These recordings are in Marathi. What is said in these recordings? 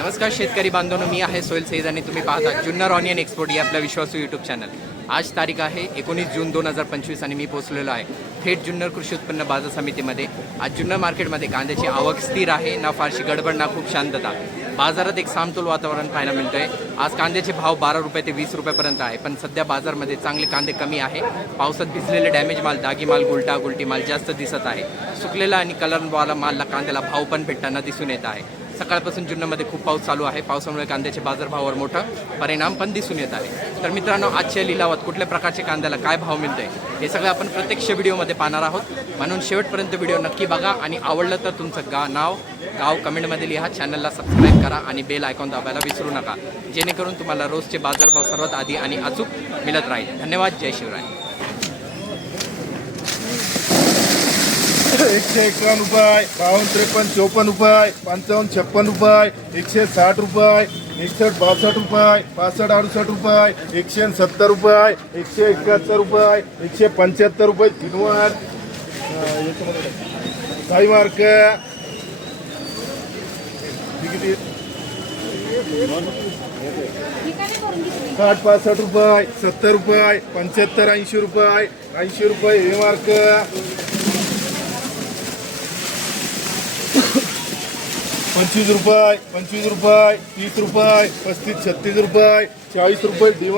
नमस्कार शेतकरी बांधवांनो मी आहे सोहेल सईद आणि तुम्ही पाहता जुन्नर ऑनियन एक्सपोर्ट या आपल्या विश्वासू यूट्यूब चॅनल आज तारीख आहे एकोणीस जून दोन हजार पंचवीस आणि मी पोहोचलेलो आहे थेट जुन्नर कृषी उत्पन्न बाजार समितीमध्ये. आज जुन्नर मार्केटमध्ये कांद्याची आवक स्थिर आहे ना फारशी गडबड ना खूप शांतता. बाजारात एक सामतोल वातावरण पाहायला मिळतंय. आज कांद्याचे भाव बारा रुपये ते वीस रुपयापर्यंत आहे पण सध्या बाजारमध्ये चांगले कांदे कमी आहे. पावसात भिजलेले डॅमेज माल दागी माल गुलटा गुलटी माल जास्त दिसत आहे. सुकलेला आणि कलरवाला मालला कांद्याला भाव पण भेटताना दिसून येत आहे. सकाळपासून जुन्नरमध्ये खूप पाऊस चालू आहे. पावसामुळे कांद्याच्या बाजारभावावर मोठा परिणाम पण दिसून येत आहे. तर मित्रांनो आजच्या लिलावात कुठल्या प्रकारच्या कांद्याला काय भाव मिळतोय हे सगळं आपण प्रत्यक्ष व्हिडिओमध्ये पाहणार आहोत. म्हणून शेवटपर्यंत व्हिडिओ नक्की बघा आणि आवडलं तर तुमचं गा नाव गाव कमेंटमध्ये लिहा. चॅनलला सबस्क्राईब करा आणि बेल आयकॉन दाबायला विसरू नका. जेणेकरून तुम्हाला रोजचे बाजारभाव सर्वात आधी आणि अचूक मिळत राहील. धन्यवाद. जय शिवराय. एकशे एकावन्न रुपये बावन्न त्रेपन्न चौपन्न रुपये पंचावन्न छप्पन रुपये एकशे साठ रुपये एकसष्ट बासष्ट रुपये पासष्ट अडुसष्ट रुपये एकशे सत्तर रुपये एकशे एकाहत्तर रुपये एकशे पंच्याहत्तर रुपये तीनवार साई मार्क. साठ पासष्ट रुपये सत्तर रुपये पंच्याहत्तर ऐंशी रुपये ऐंशी रुपये हे मार्क. पंचवीस रुपये पंचवीस रुपये तीस रुपये पस्तीस छत्तीस रुपये चाळीस रुपये डी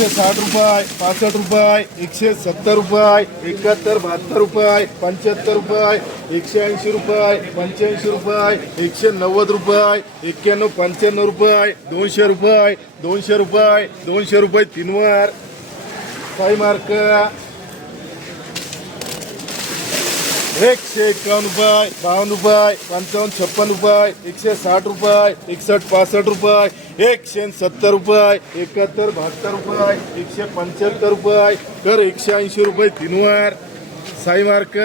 एकशे साठ रुपये पासष्ट रुपये एकशे सत्तर रुपये एकाहत्तर बहात्तर रुपये पंच्याहत्तर रुपये एकशे ऐंशी रुपये पंच्याऐंशी रुपये एकशे नव्वद रुपये एक्क्याण्णव पंच्याण्णव रुपये दोनशे रुपये दोनशे रुपये दोनशे रुपये तीनवर. काही मार्क. एकशे एकावन्न रुपये बावन्न रुपये पंचावन्न छप्पन रुपये एकशे साठ रुपये एकसष्ट पासष्ट रुपये एकशे सत्तर रुपये एकाहत्तर बहात्तर रुपये एकशे पंच्याहत्तर रुपये तर एकशे ऐंशी रुपये तीनवार साई मार्क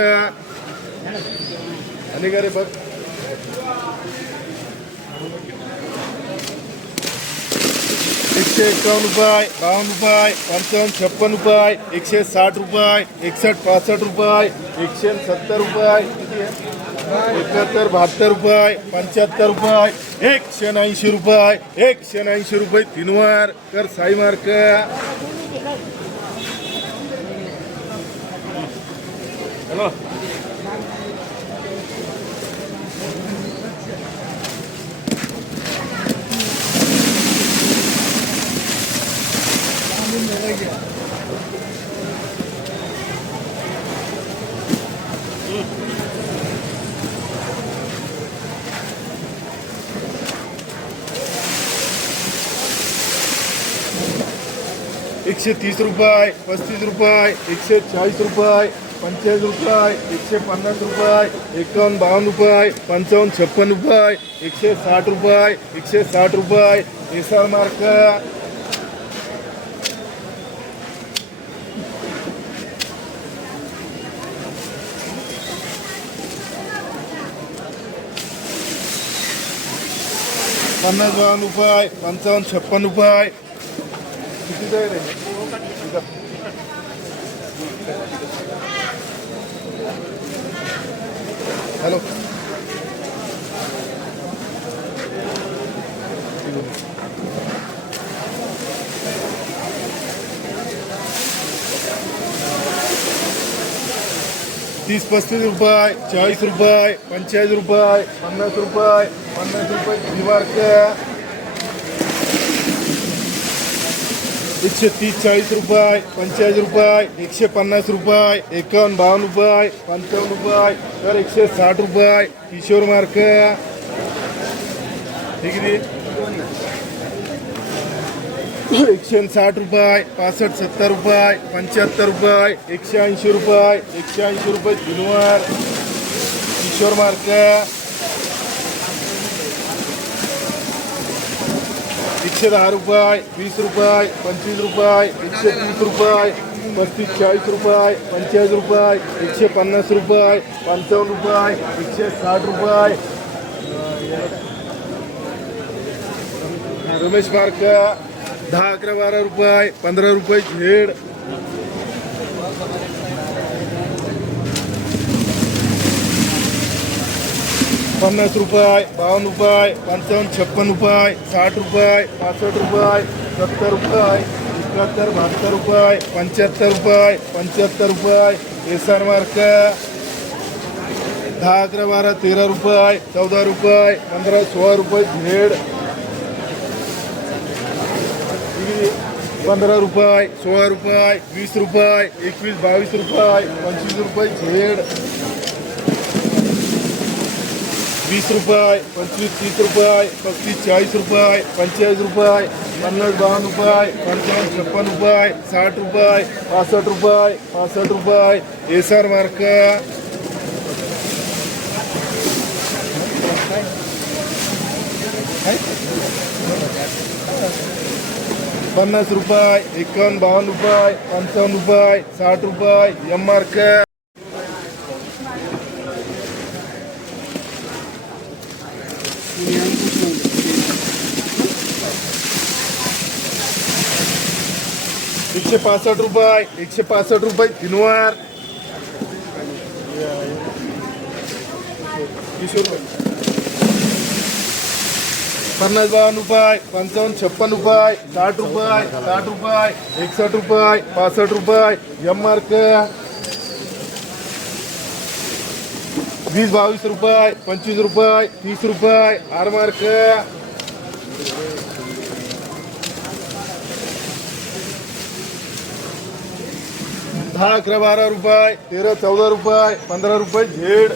आणि का रे बघ एकशे एकावन्न रुपये बावन्न रुपये पंचावन्न छप्पन रुपये एकशे साठ रुपये एकसष्ट पासष्ट रुपये एकशे सत्तर रुपये एकाहत्तर बहात्तर रुपये पंच्याहत्तर रुपये एकशे ऐंशी रुपये एकशे ऐंशी रुपये तीनवार कर साई मार्क हॅलो. एकशे तीस रुपये पस्तीस रुपये एकशे चाळीस रुपये पंचेचाळीस रुपये एकशे पन्नास रुपये एकावन्न बावन्न रुपये पंचावन्न छप्पन रुपये एकशे साठ रुपये एकशे साठ रुपये. SR mark. पन्नास बावन्न रुपये पंचावन्न छप्पन रुपये हॅलो. तीस पस्तीस रुपये चाळीस रुपये पंचेचाळीस रुपये पन्नास रुपये पन्नास रुपये दिवारक एकशे तीस चाळीस रुपये पंचेचाळीस रुपये एकशे पन्नास रुपये एकावन्न बावन्न रुपये पंचावन्न रुपये तर एकशे साठ रुपये किशोर मार्क. हे एकशे साठ रुपये पासष्ट सत्तर रुपये पंच्याहत्तर रुपये एकशे ऐंशी रुपये एकशे ऐंशी रुपये दिनवर किशोर मार्क. एकशे दहा रुपये वीस रुपये पंचवीस रुपये एकशे तीस रुपये पस्तीस चाळीस रुपये पंचेचाळीस रुपये एकशे पन्नास रुपये पंचावन्न रुपये एकशे साठ रुपये. रमेश मार्क दहा अकरा बारा रुपये पंधरा रुपये झेड पन्नास रुपये बावन्न रुपये पंचावन्न छप्पन रुपये साठ रुपये पासष्ट रुपये सत्तर रुपये एकाहत्तर बहात्तर रुपये पंच्याहत्तर रुपये पंच्याहत्तर रुपये एस आर मार्क दहा अकरा बारा तेरा रुपये चौदा रुपये पंधरा सोळा रुपये झेड पंधरा रुपये सोळा रुपये वीस रुपये एकवीस बावीस रुपये पंचवीस रुपये झेड वीस रुपये पंचवीस तीस रुपये पस्तीस चाळीस रुपये पंचेचाळीस रुपये पन्नास बावन्न रुपये पंचावन्न छप्पन रुपये साठ रुपये पासष्ट रुपये पासष्ट रुपये एस आर मार्क पन्नास रुपये एकावन्न बावन्न रुपये पंचावन्न रुपये साठ रुपये एम मार्क एकशे पासष्ट रुपये एकशे पासष्ट रुपये तीनवार पन्नास बावन्न रुपये, पंचावन्न, छप्पन रुपये, साठ रुपये साठ रुपये एकसष्ट रुपये, पासष्ट रुपये एम मार्क वीस बावीस रुपये, पंचवीस रुपये, तीस रुपये, आर मार्क। दहा अकरा बारा रुपये तेरा चौदा रुपये पंधरा रुपये झेड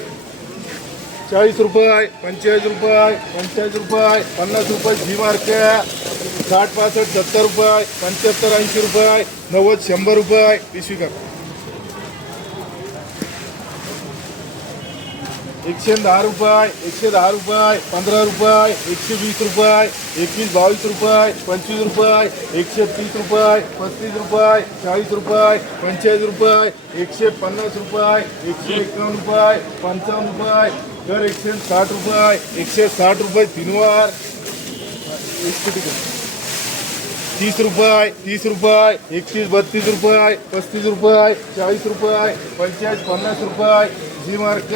चाळीस रुपये पंचेचाळीस रुपये पंचेचाळीस रुपये पन्नास रुपये झी मार्क साठ पासष्ट सत्तर रुपये पंच्याहत्तर ऐंशी रुपये नव्वद शंभर रुपये पिशवी कर एकशे दहा रुपये एकशे दहा रुपये पंधरा रुपये एकशे वीस रुपये एकवीस बावीस रुपये पंचवीस रुपये एकशे तीस रुपये पस्तीस रुपये चाळीस रुपये पंचेचाळीस रुपये एकशे पन्नास रुपये एकशे एकावन्न रुपये पंचावन्न रुपये तर एकशे साठ रुपये एकशे साठ रुपये तीनवार तीस रुपये तीस रुपये, एकतीस, बत्तीस रुपये पस्तीस रुपये चाळीस रुपये पंचेचाळीस पन्नास रुपये, जी मार्क।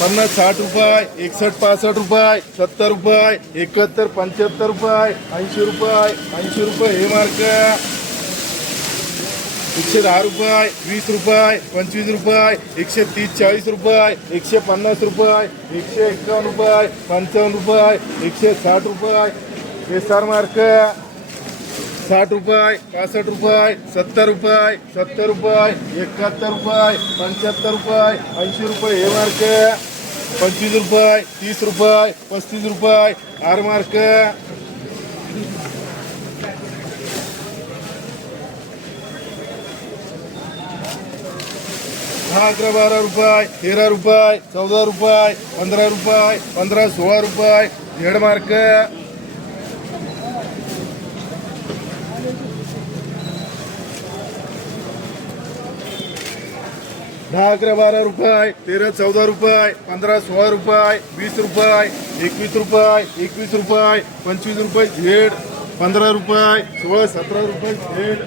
पन्नास साठ रुपये एकसष्ट पासष्ट रुपये सत्तर रुपये एकाहत्तर पंच्याहत्तर रुपये ऐंशी रुपये ऐंशी रुपये हे मार्क. एकशे दहा रुपये वीस रुपये पंचवीस रुपये एकशे तीस चाळीस रुपये एकशे पन्नास रुपये एकशे एकावन्न रुपये पंचावन्न रुपये एकशे साठ रुपये. S R mark. साठ रुपये पासष्ट रुपये सत्तर रुपये सत्तर रुपये एकाहत्तर रुपये पंच्याहत्तर रुपये ऐंशी रुपये हे मार्क पंचवीस रुपये तीस रुपये पस्तीस रुपये आर मार्क दहा अकरा बारा रुपये तेरा रुपये चौदा रुपये पंधरा रुपये पंधरा सोळा रुपये झेड मार्क दहा अकरा बारा रुपये तेरा चौदा रुपये पंधरा सोळा रुपये वीस रुपये एकवीस रुपये एकवीस रुपये पंचवीस रुपये झेड पंधरा रुपये सोळा सतरा रुपये झेड.